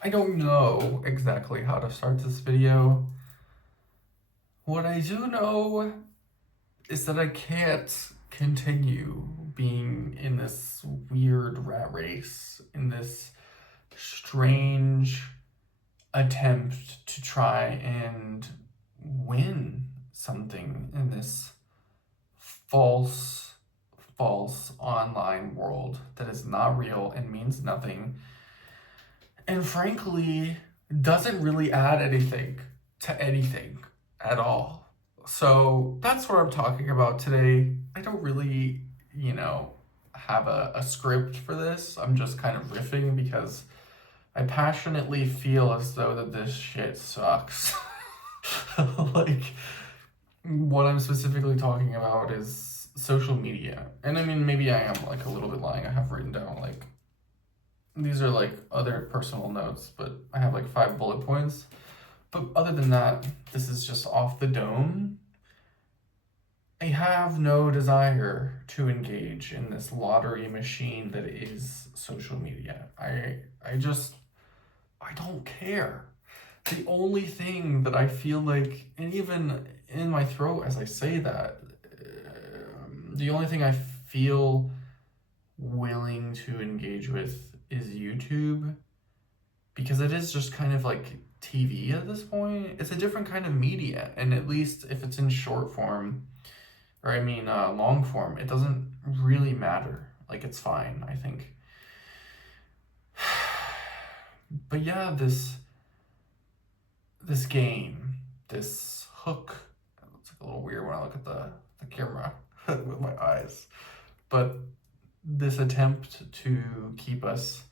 I don't know exactly how to start this video. What I do know is that I can't continue being in this weird rat race, in this strange attempt to try and win something in this false, false online world that is not real and means nothing. And frankly, doesn't really add anything to anything at all. So that's what I'm talking about today. I don't really, have a script for this. I'm just kind of riffing because I passionately feel as though that this shit sucks. Like, what I'm specifically talking about is social media. And I mean, maybe I am like a little bit lying. I have written down like, these are like other personal notes, but I have like 5 bullet points. But other than that, this is just off the dome. I have no desire to engage in this lottery machine that is social media. I don't care. The only thing that I feel like, and even in my throat as I say that, the only thing I feel willing to engage with is YouTube, because it is just kind of like TV at this point. It's a different kind of media, and at least if it's in short form, or I mean long form, it doesn't really matter. Like, it's fine, I think. But yeah, this game, this hook. It's like a little weird when I look at the camera with my eyes. But this attempt to keep us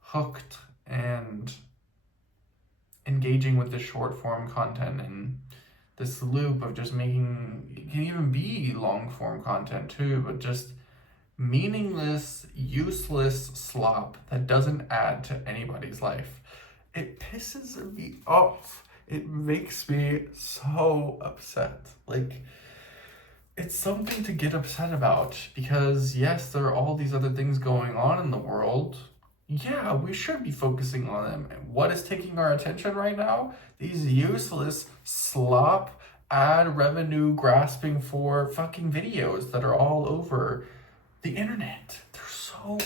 hooked and engaging with the short form content and this loop of just making, it can even be long form content too, but just meaningless, useless slop that doesn't add to anybody's life. It pisses me off. It makes me so upset. Like, it's something to get upset about because, yes, there are all these other things going on in the world. Yeah, we should be focusing on them. And what is taking our attention right now? These useless slop ad revenue grasping for fucking videos that are all over the internet. I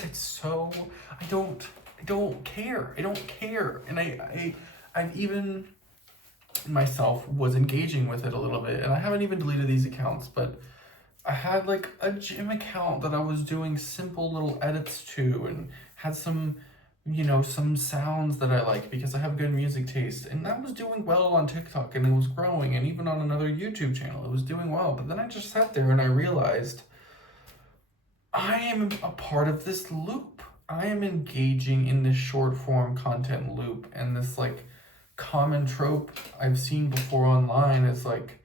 don't care. I don't care. And I've even myself was engaging with it a little bit, and I haven't even deleted these accounts, but I had like a gym account that I was doing simple little edits to and had some sounds that I like because I have good music taste. And that was doing well on TikTok and it was growing, and even on another YouTube channel, it was doing well. But then I just sat there and I realized I am a part of this loop. I am engaging in this short form content loop, and this like common trope I've seen before online is like,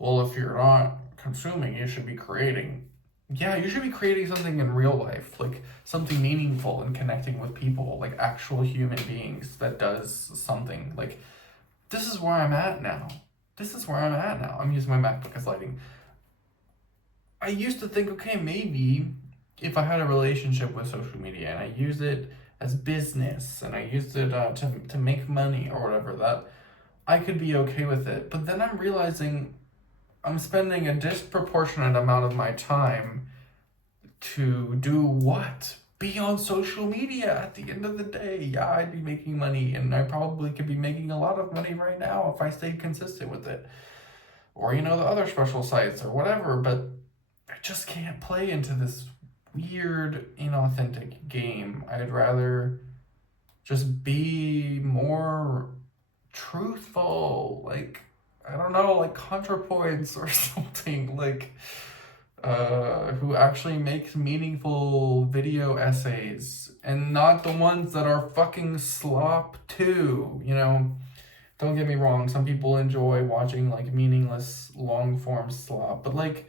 well, if you're not consuming, you should be creating. Yeah, you should be creating something in real life, like something meaningful and connecting with people, like actual human beings that does something. Like, this is where I'm at now. This is where I'm at now. I'm using my MacBook as lighting. I used to think, okay, maybe if I had a relationship with social media and I used it as business and I used it to make money or whatever, that I could be okay with it. But then I'm realizing I'm spending a disproportionate amount of my time to do what? Be on social media at the end of the day. Yeah, I'd be making money, and I probably could be making a lot of money right now if I stayed consistent with it. Or, the other special sites or whatever, but I just can't play into this weird, inauthentic game. I'd rather just be more truthful, like, I don't know, like ContraPoints or something, like, who actually makes meaningful video essays and not the ones that are fucking slop too, Don't get me wrong, some people enjoy watching like meaningless long form slop, but like,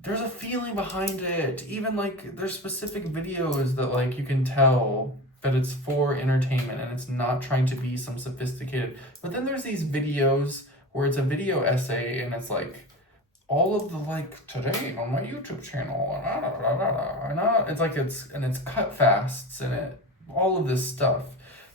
there's a feeling behind it. Even like there's specific videos that like you can tell that it's for entertainment and it's not trying to be some sophisticated. But then there's these videos where it's a video essay and it's like all of the like today on my YouTube channel and it's like it's cut fasts and it all of this stuff.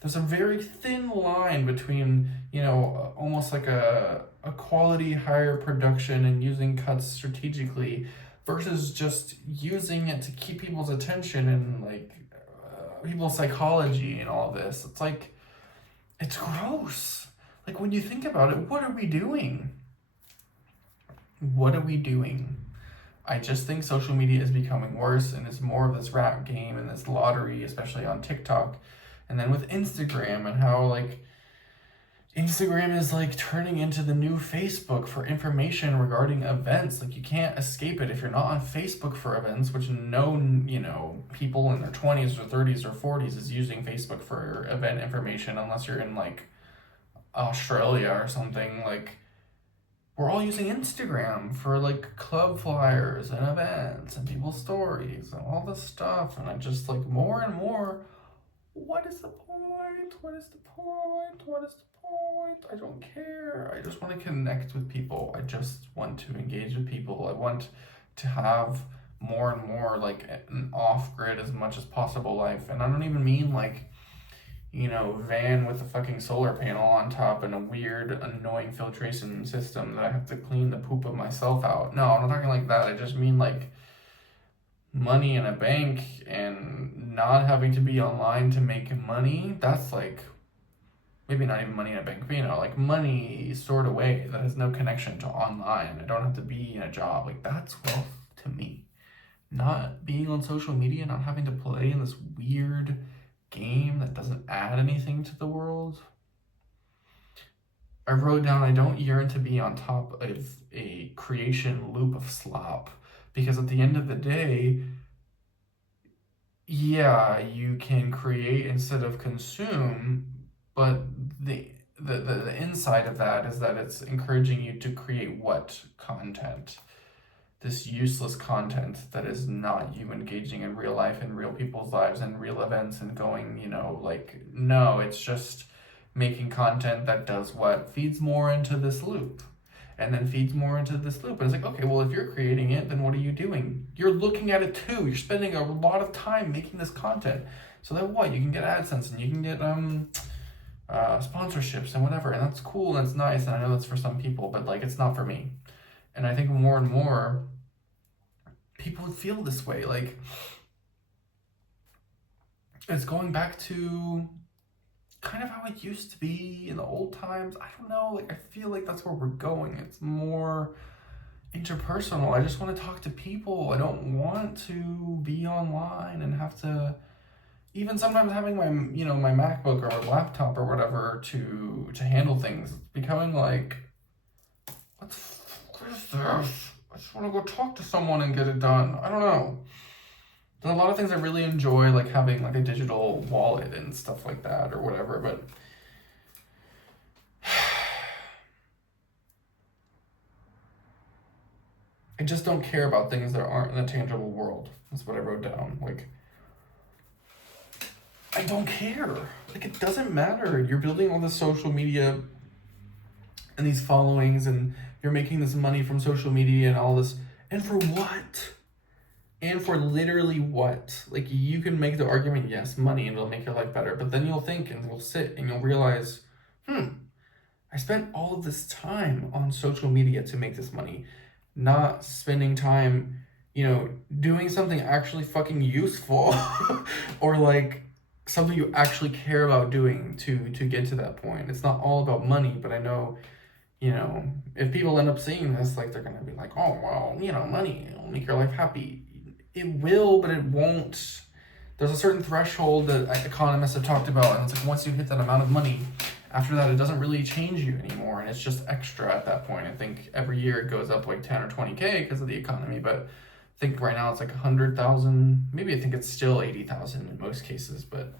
there's a very thin line between, almost like a quality higher production and using cuts strategically versus just using it to keep people's attention and like people's psychology and all this. It's like, it's gross. Like when you think about it, what are we doing? What are we doing? I just think social media is becoming worse, and it's more of this rap game and this lottery, especially on TikTok. And then with Instagram, and how like Instagram is like turning into the new Facebook for information regarding events. Like you can't escape it if you're not on Facebook for events, which no, people in their 20s or 30s or 40s is using Facebook for event information, unless you're in like Australia or something. Like we're all using Instagram for like club flyers and events and people's stories and all this stuff. And I just like more and more, what is the point? What is the point? What is the point? I don't care. I just want to connect with people. I just want to engage with people. I want to have more and more like an off-grid as much as possible life. And I don't even mean like, van with a fucking solar panel on top and a weird, annoying filtration system that I have to clean the poop of myself out. No, I'm not talking like that. I just mean like money in a bank and not having to be online to make money. That's like, maybe not even money in a bank, but like money stored away that has no connection to online. I don't have to be in a job. Like that's wealth to me. Not being on social media, not having to play in this weird game that doesn't add anything to the world. I wrote down, I don't yearn to be on top of a creation loop of slop, because at the end of the day, yeah, you can create instead of consume, but the inside of that is that it's encouraging you to create what content? This useless content that is not you engaging in real life and real people's lives and real events and going, no, it's just making content that does what? Feeds more into this loop and then feeds more into this loop. And it's like, okay, well, if you're creating it, then what are you doing? You're looking at it too. You're spending a lot of time making this content. So that what? You can get AdSense and you can get sponsorships and whatever. And that's cool and it's nice. And I know that's for some people, but like, it's not for me. And I think more and more people would feel this way. Like, it's going back to kind of how it used to be in the old times. I don't know. Like, I feel like that's where we're going. It's more interpersonal. I just want to talk to people. I don't want to be online and have to, even sometimes having my, my MacBook or my laptop or whatever to handle things. It's becoming like, what is this? I just want to go talk to someone and get it done. I don't know. There's a lot of things I really enjoy, like having like a digital wallet and stuff like that or whatever, but I just don't care about things that aren't in a tangible world. That's what I wrote down. Like, I don't care. Like, it doesn't matter. You're building all this social media and these followings and you're making this money from social media and all this. And for what? And for literally what? Like, you can make the argument, yes, money, and it'll make your life better. But then you'll think and you'll sit and you'll realize, I spent all of this time on social media to make this money, not spending time, doing something actually fucking useful or like something you actually care about doing to get to that point. It's not all about money, but I know, if people end up seeing this, like, they're gonna be like, oh, well, money will make your life happy. It will, but it won't. There's a certain threshold that economists have talked about, and it's like once you hit that amount of money, after that, it doesn't really change you anymore, and it's just extra at that point. I think every year it goes up like 10 or 20K because of the economy, but I think right now it's like 100,000. Maybe I think it's still 80,000 in most cases, but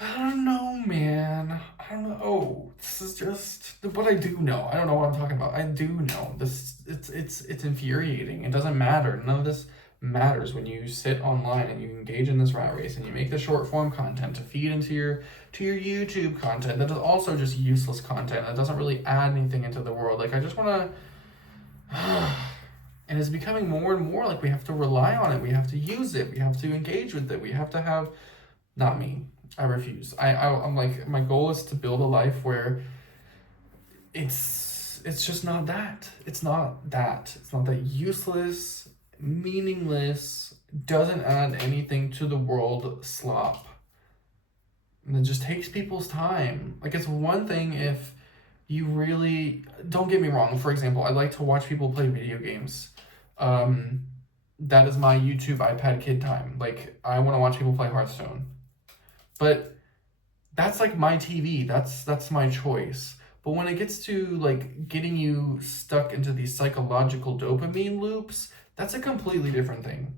I don't know, man. I don't know. This is just what I do know. I don't know what I'm talking about. I do know this. It's infuriating. It doesn't matter. None of this matters when you sit online and you engage in this rat race and you make the short form content to feed into your YouTube content that is also just useless content that doesn't really add anything into the world. Like, I just want to and it's becoming more and more like we have to rely on it, we have to use it, we have to engage with it, we have to have, not me, I refuse. I'm like, my goal is to build a life where it's just not that. It's not that. It's not that useless, meaningless, doesn't add anything to the world slop. And it just takes people's time. Like, it's one thing if you really, don't get me wrong. For example, I like to watch people play video games. That is my YouTube iPad kid time. Like, I want to watch people play Hearthstone. But that's like my TV. That's my choice. But when it gets to like getting you stuck into these psychological dopamine loops, that's a completely different thing.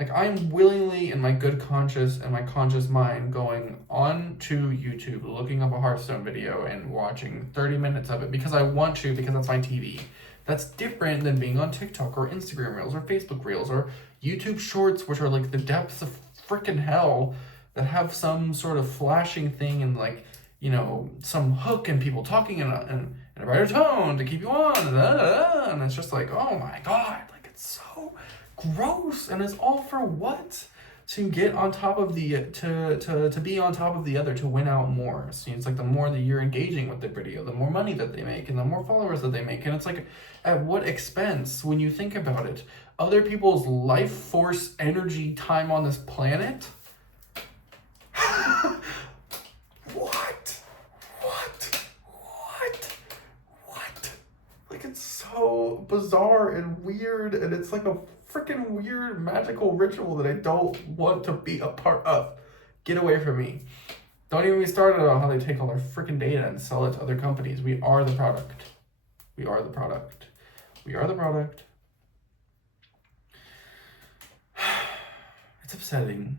Like, I'm willingly, in my good conscience and my conscious mind, going on to YouTube, looking up a Hearthstone video and watching 30 minutes of it because I want to, because that's my TV. That's different than being on TikTok or Instagram Reels or Facebook Reels or YouTube Shorts, which are like the depths of freaking hell that have some sort of flashing thing and like, you know, some hook and people talking in a brighter tone to keep you on. And it's just like, oh my God, like, it's so gross. And it's all for what? To get on top of the, to be on top of the other, to win out more. So it's like the more that you're engaging with the video, the more money that they make and the more followers that they make. And it's like, at what expense when you think about it? Other people's life force, energy, time on this planet? What? Like, it's so bizarre and weird, and it's like a freaking weird magical ritual that I don't want to be a part of. Get away from me. Don't even get started on how they take all their freaking data and sell it to other companies. We are the product. We are the product. We are the product. It's upsetting.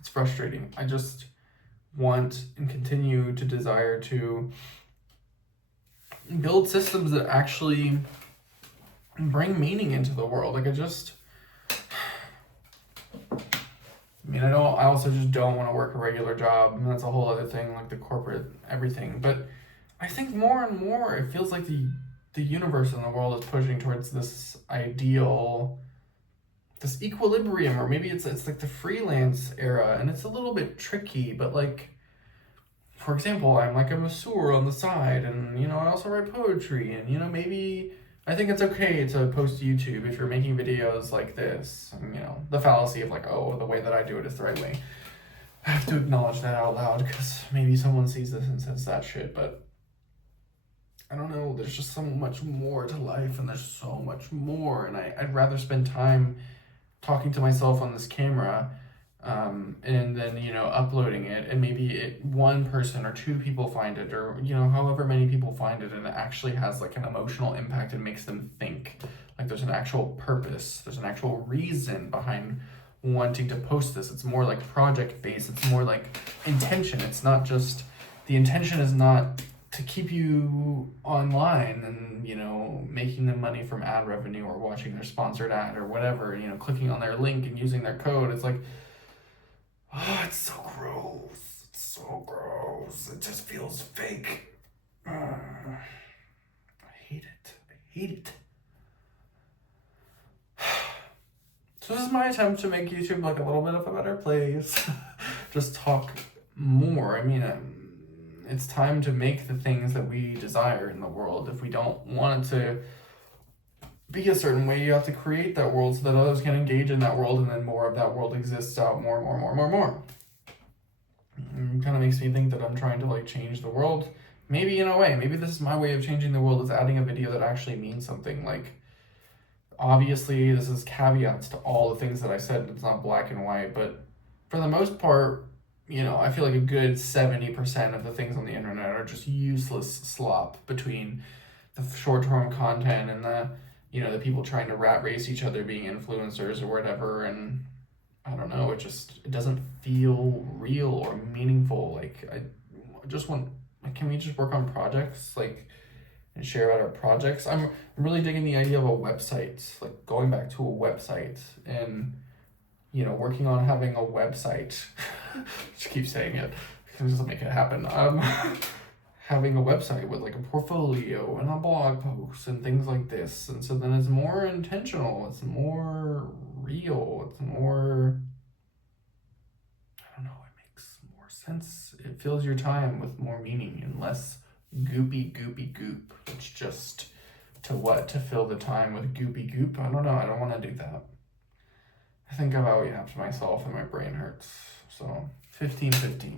It's frustrating. I just want and continue to desire to build systems that actually bring meaning into the world. Like, I also just don't want to work a regular job, and that's a whole other thing, like the corporate everything. But I think more and more it feels like the universe and the world is pushing towards this ideal, this equilibrium, or maybe it's like the freelance era, and it's a little bit tricky, but like, for example, I'm like a masseur on the side, and, you know, I also write poetry, and, you know, maybe I think it's okay to post to YouTube if you're making videos like this, and, you know, the fallacy of like, oh, the way that I do it is the right way. I have to acknowledge that out loud, because maybe someone sees this and says that shit, but I don't know, there's just so much more to life, and there's so much more, and I'd rather spend time talking to myself on this camera, and then, you know, uploading it, and maybe one person or two people find it, or, you know, however many people find it, and it actually has like an emotional impact and makes them think. Like, there's an actual purpose, there's an actual reason behind wanting to post this. It's more like project based, it's more like intention. It's not just, the intention is not to keep you online and, you know, making them money from ad revenue or watching their sponsored ad or whatever, you know, clicking on their link and using their code. It's like, oh, it's so gross. It's so gross. It just feels fake. I hate it. I hate it. So this is my attempt to make YouTube like a little bit of a better place. Just talk more. I mean, it's time to make the things that we desire in the world. If we don't want it to be a certain way, you have to create that world so that others can engage in that world, and then more of that world exists out more. It kind of makes me think that I'm trying to like change the world. Maybe in a way, maybe this is my way of changing the world, is adding a video that actually means something. Like, obviously this is caveats to all the things that I said. It's not black and white, but for the most part, you know, I feel like a good 70% of the things on the internet are just useless slop, between the short-term content and the, you know, the people trying to rat race each other being influencers or whatever. And I don't know, it doesn't feel real or meaningful. Like, I just want, like, can we just work on projects, like, and share about our projects? I'm really digging the idea of a website, like going back to a website and, you know, working on having a website. Just keep saying it, just make it happen. Having a website with like a portfolio and a blog post and things like this, and so then it's more intentional, it's more real, it's more, I don't know, it makes more sense. It fills your time with more meaning and less goopy goop. It's just to fill the time with goopy goop. I don't know. I don't want to do that. I think I've already yapped myself and my brain hurts. So 15-15.